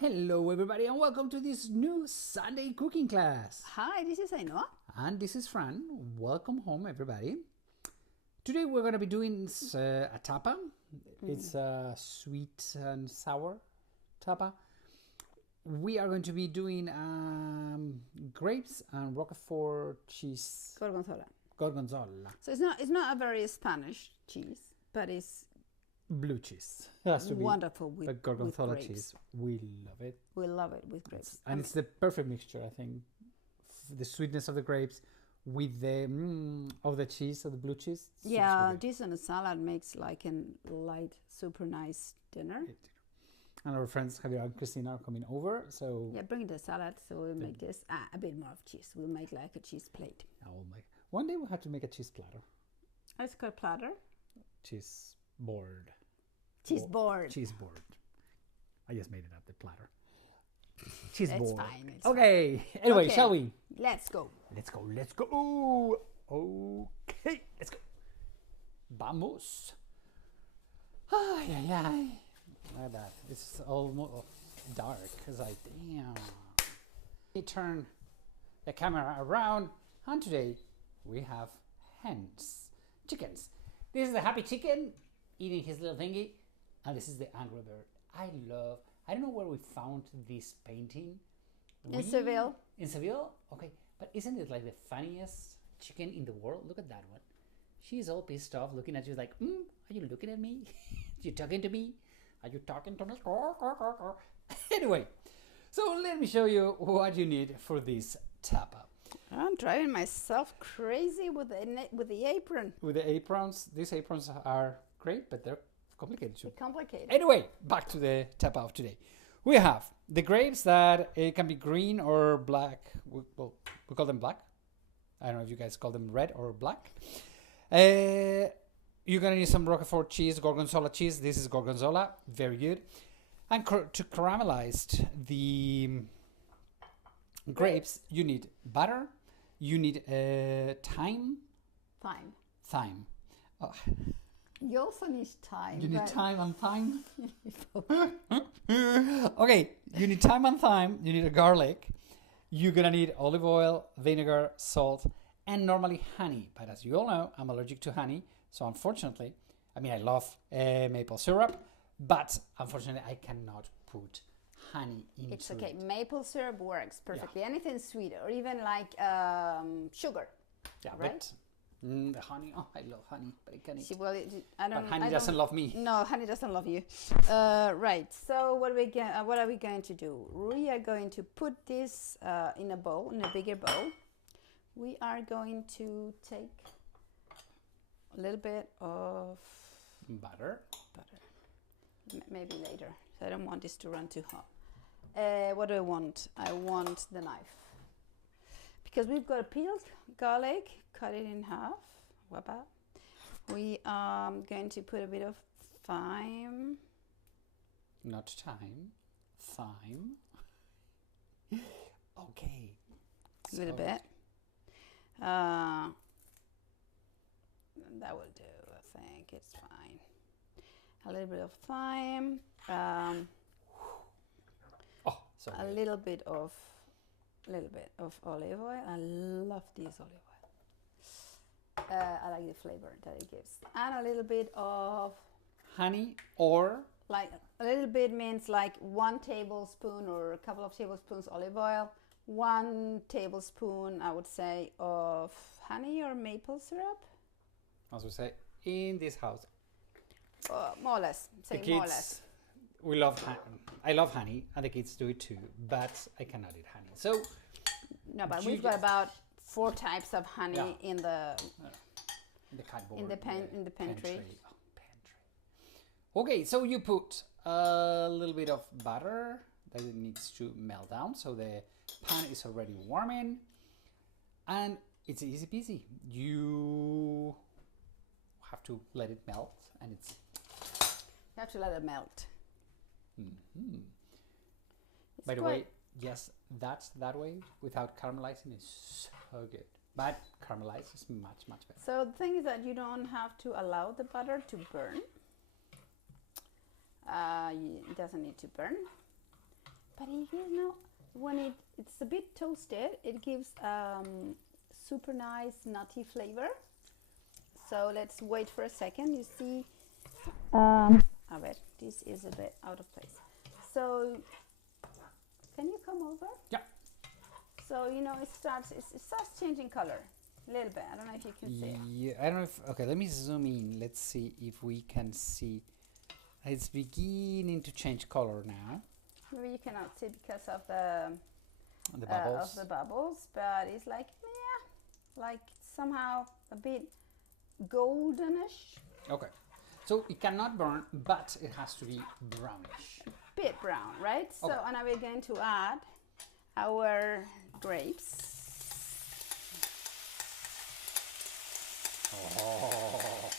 Hello everybody and welcome to this new Sunday cooking class. Hi, this is Ainhoa. And this is Fran. Welcome home everybody. Today we're going to be doing a tapa. It's a sweet and sour tapa. We are going to be doing grapes and Roquefort cheese. Gorgonzola. So it's not a very Spanish cheese, but it's Blue cheese. It has to be wonderful with Gorgonzola grapes. cheese. We love it. We love it with grapes. And it's the perfect mixture, I think. The sweetness of the grapes with the of the cheese, of the blue cheese. Yeah, this and a salad makes like a light, super nice dinner. And our friends Javier and Christina are coming over, so yeah, bring the salad. So we'll make this a bit more of cheese. We'll make like a cheese plate. One day we'll have to make a cheese platter. It's called platter. Cheese board. Cheese board. Cheese board. I just made it up. The platter. Cheese It's board. fine. It's okay. Fine. Anyway, okay. Shall we? Let's go. Let's go. Let's go. Okay. Let's go. Vamos. Ay, ay, ay. Look at that. It's almost dark. It's like, damn. We turn the camera around, and today we have chickens. This is the happy chicken eating his little thingy, and this is the angry bird. I don't know where we found this painting. In Seville. In Seville? Okay, but isn't it like the funniest chicken in the world? Look at that one. She's all pissed off looking at you like, are you looking at me? Are you talking to me? Are you talking to me? Anyway, so let me show you what you need for this tapa. I'm driving myself crazy with the apron. With the aprons, these aprons are great, but they're complicated too. Complicated. Anyway, back to the tapa of today. We have the grapes that it can be green or black. We call them black. I don't know if you guys call them red or black. You're gonna need some Roquefort cheese, Gorgonzola cheese. This is Gorgonzola, very good. And to caramelize the grapes, you need butter. You need thyme. Thyme. Oh. You also need thyme. You need thyme and thyme. Okay, you need thyme and thyme. You need a garlic. You're gonna need olive oil, vinegar, salt, and normally honey. But as you all know, I'm allergic to honey. So unfortunately, I love maple syrup, but unfortunately I cannot put honey into it. It's okay. Maple syrup works perfectly. Yeah. Anything sweet or even like sugar. Yeah, right? But the honey, I love honey, but I can't eat. But honey doesn't love me. No, honey doesn't love you. Right. So what are we going to do? We are going to put this in a bowl, in a bigger bowl. We are going to take a little bit of butter. Maybe later. So I don't want this to run too hot. What do I want? I want the knife. Because we've got a peeled garlic, cut it in half. What about? We are going to put a bit of thyme. Not thyme. Thyme. Okay. A little bit. That will do, I think. It's fine. A little bit of thyme. A little bit of olive oil. I love this olive oil. I like the flavor that it gives. And a little bit of honey, or like a little bit means like 1 tablespoon or a couple of tablespoons olive oil, 1 tablespoon I would say of honey or maple syrup. As we say in this house, more or less. More or less. We love honey. I love honey, and the kids do it too. But I cannot eat honey. So no, but we've got about 4 types of honey in the cardboard, in the pantry. Oh, pantry. Okay, so you put a little bit of butter that it needs to melt down. So the pan is already warming, and it's easy peasy. You have to let it melt, and it's. You have to let it melt. Mm-hmm. By the way, yes, that's that way without caramelizing is so good. But caramelized is much, much better. So the thing is that you don't have to allow the butter to burn. It doesn't need to burn. but it is not, when it's a bit toasted, it gives super nice nutty flavor. So let's wait for a second. You see, I bet this is a bit out of place. So can you come over? Yeah. So you know it starts changing color a little bit. I don't know if you can see it. Yeah, I don't know if, okay, let me zoom in. Let's see if we can see. It's beginning to change color now. Maybe you cannot see because of the bubbles, but it's like, yeah, like somehow a bit goldenish. Okay, so it cannot burn, but it has to be brownish. Bit brown, right? Okay. So, and now we're going to add our grapes. Oh.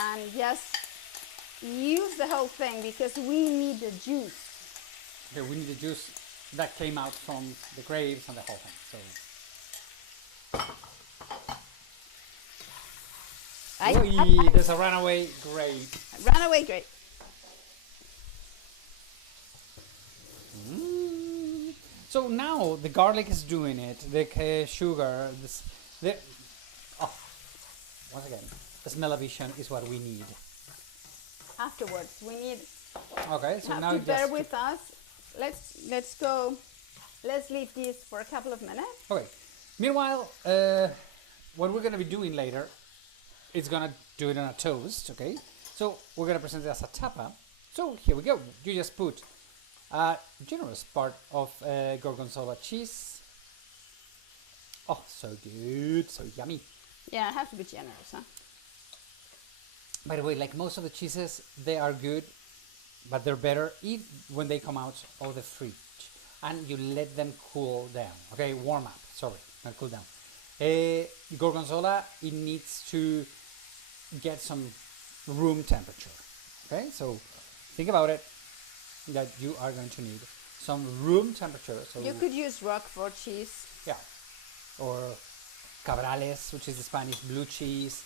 And just use the whole thing because we need the juice. Okay, we need the juice that came out from the grapes and the whole thing. So. There's a runaway grape. Runaway grape. So now the garlic is doing it. The sugar. Once again, the smell-o-vision is what we need. Afterwards, we need. Okay, so have now to bear with us. Let's go. Let's leave this for a couple of minutes. Okay. Meanwhile, what we're gonna be doing later, it's gonna do it on a toast. Okay. So we're gonna present it as a tapa. So here we go. You just put a generous part of Gorgonzola cheese. Oh, so good, so yummy. Yeah, I have to be generous, huh? By the way, like most of the cheeses, they are good, but they're better when they come out of the fridge and you let them cool down. Okay, warm up. Sorry, not cool down. Gorgonzola, it needs to get some room temperature. Okay, so think about it, that you are going to need some room temperature. So you could use Roquefort cheese. Yeah, or Cabrales, which is the Spanish blue cheese.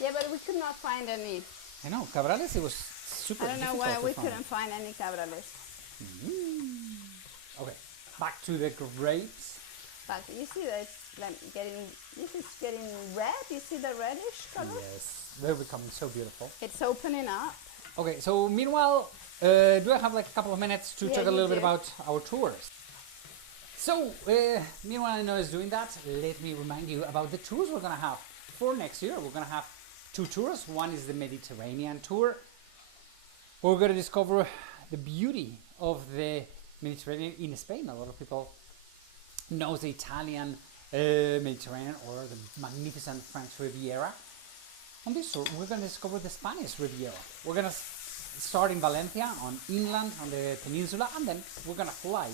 Yeah, but we could not find any. I know, Cabrales, it was super I don't know difficult why we to find. couldn't find any Cabrales. Okay, back to the grapes. But you see that it's like this is getting red. You see the reddish color? Yes, they're becoming so beautiful. It's opening up. Okay, so meanwhile, do I have like a couple of minutes to talk a little bit about our tours? So, meanwhile I know is doing that, let me remind you about the tours we're going to have for next year. We're going to have 2 tours. One is the Mediterranean tour. We're going to discover the beauty of the Mediterranean in Spain. A lot of people know the Italian Mediterranean or the magnificent French Riviera. On this tour, we're going to discover the Spanish Riviera. We're going to start in Valencia, on inland, on the peninsula, and then we're going to fly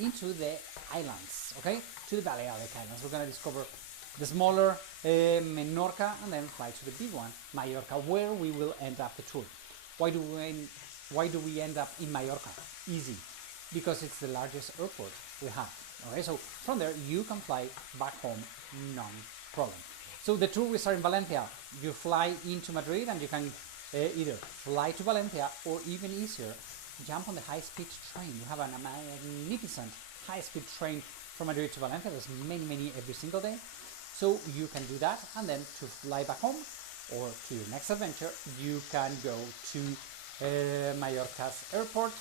into the islands, okay, to the Balearic Islands. We're going to discover the smaller Menorca and then fly to the big one, Mallorca, where we will end up the tour. Why do we end up in Mallorca? Easy, because it's the largest airport we have. Okay, so from there you can fly back home, non-problem. So the tour will start in Valencia. You fly into Madrid and you can either fly to Valencia or even easier, jump on the high-speed train. You have a magnificent high-speed train from Madrid to Valencia. There's many every single day. So you can do that, and then to fly back home or to your next adventure, you can go to Mallorca's airport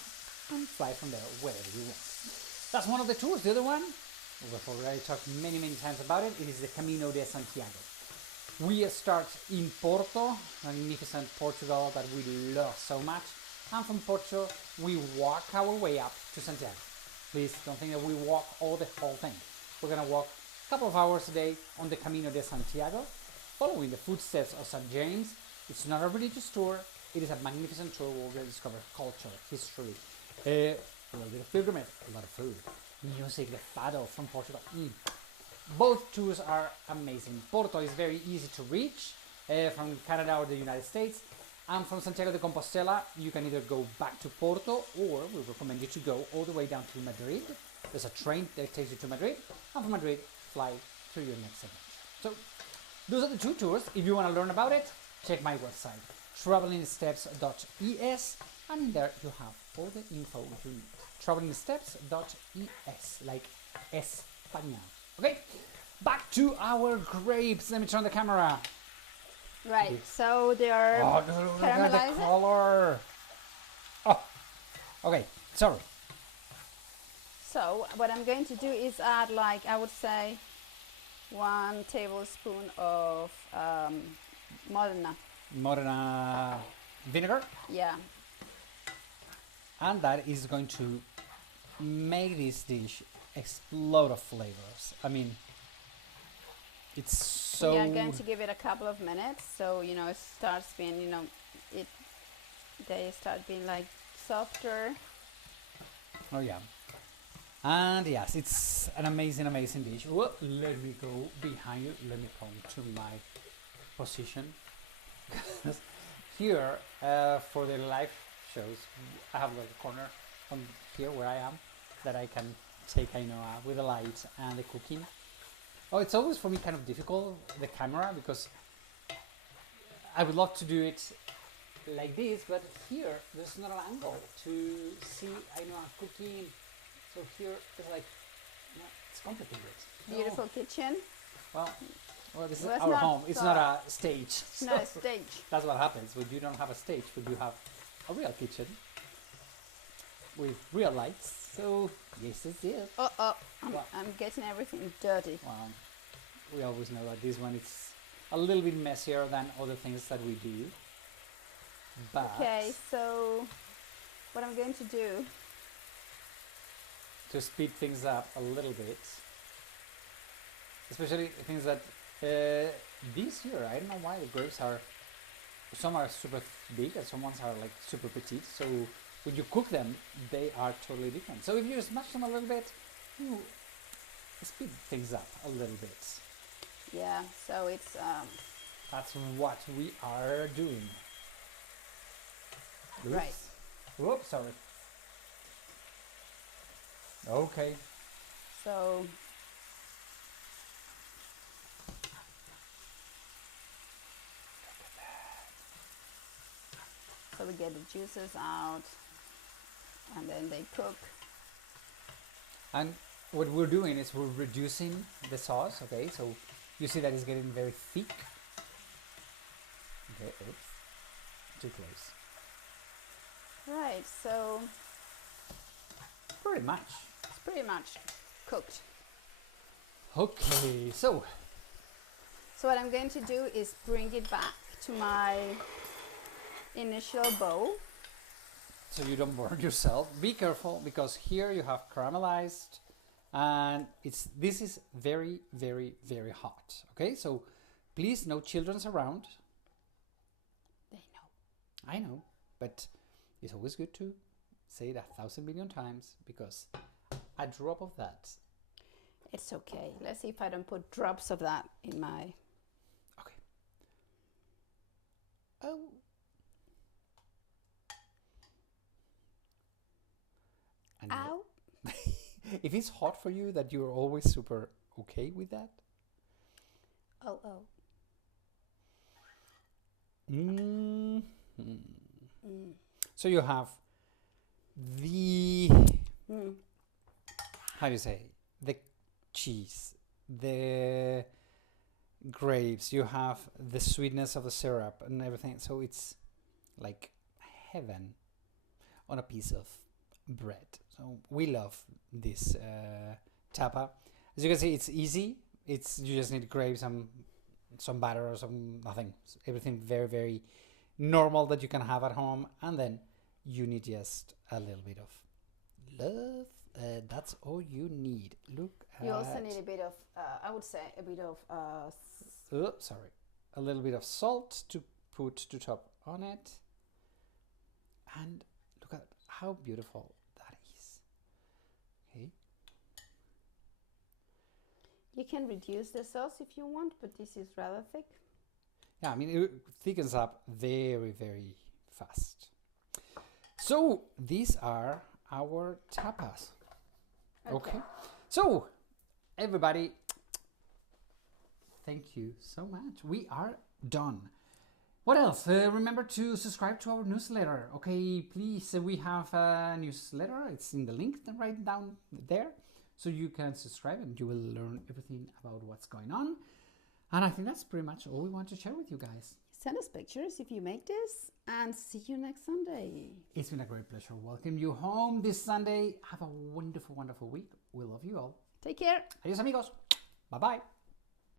and fly from there wherever you want. That's one of the tours. The other one, we've already talked many times about it, it is the Camino de Santiago. We start in Porto, magnificent Portugal that we love so much. And from Porto, we walk our way up to Santiago. Please don't think that we walk the whole thing. We're going to walk a couple of hours a day on the Camino de Santiago, following the footsteps of St. James. It's not a religious tour. It is a magnificent tour where we're going to discover culture, history, a little bit of pilgrimage, a lot of food, music, the fado from Portugal. Both tours are amazing. Porto is very easy to reach from Canada or the United States. And from Santiago de Compostela, you can either go back to Porto, or we recommend you to go all the way down to Madrid. There's a train that takes you to Madrid, and from Madrid, fly to your next adventure. So, those are the 2 tours. If you want to learn about it, check my website, travelingsteps.es. And in there you have all the info you need. Travelingsteps.es, like España. Okay, back to our grapes. Let me turn the camera. Right, so they are look at the caramelized. color. Oh, okay, sorry. So what I'm going to do is add, like, I would say 1 tablespoon of Modena vinegar. Yeah. And that is going to make this dish explode of flavors. I mean, it's so... We are going to give it a couple of minutes, so, you know, it starts being, you know, they start being, like, softer. Oh, yeah. And, yes, it's an amazing, amazing dish. Well, let me go behind you. Let me come to my position. Here, for the live shows, I have like a corner on here where I am that I can take, I know, with the light and the cooking. Oh, it's always for me kind of difficult, the camera, because I would love to do it like this, but here there's not an angle to see, I know, I'm cooking. So here it's like, yeah, it's complicated. Beautiful kitchen. Well, this is Well, it's our not home. It's not a stage. It's not a stage. That's what happens when you don't have a stage, but you have a real kitchen with real lights. So yes, it's it. I'm getting everything dirty. Well, we always know that this one is a little bit messier than other things that we do. But Okay, so what I'm going to do, to speed things up a little bit, especially things that this year, I don't know why the grapes are, some are super big and some ones are like super petite, so when you cook them they are totally different. So if you smash them a little bit, you speed things up a little bit. yeah, so it's That's what we are doing. Oops. Right. Whoops, sorry. Okay. so we get the juices out and then they cook. And what we're doing is we're reducing the sauce, okay? So you see that it's getting very thick. Okay, oops. Too close. Right, so Pretty much. it's pretty much cooked. Okay, so So what I'm going to do is bring it back to my initial bowl. so you don't burn yourself. Be careful because here you have caramelized and this is very, very, very hot. Okay, so please, no children's around. They know. I know, but it's always good to say it 1,000 million times because a drop of that. It's okay. Let's see if I don't put drops of that in my... Okay. Oh. And Ow. if it's hot for you, that you're always super okay with that. Oh. Mm-hmm. So you have the, how do you say, the cheese, the grapes, you have the sweetness of the syrup and everything. So it's like heaven on a piece of bread. So we love this tapa. As you can see, it's easy. You just need grapes and some batter or some nothing. Everything very, very normal that you can have at home, and then you need just a little bit of love. That's all you need. Look at... You also need a bit of, I would say, a bit of... sorry. A little bit of salt to put to top on it. And look at how beautiful that is. Okay. You can reduce the sauce if you want, but this is rather thick. Yeah, I mean, it thickens up very, very fast. So these are our tapas. Okay. So everybody, thank you so much. We are done. What else? Remember to subscribe to our newsletter. Okay, please. We have a newsletter. It's in the link right down there. So you can subscribe and you will learn everything about what's going on. And I think that's pretty much all we want to share with you guys. Send us pictures if you make this, and see you next Sunday. It's been a great pleasure. Welcome you home this Sunday. Have a wonderful, wonderful week. We love you all. Take care. Adios, amigos. Bye-bye.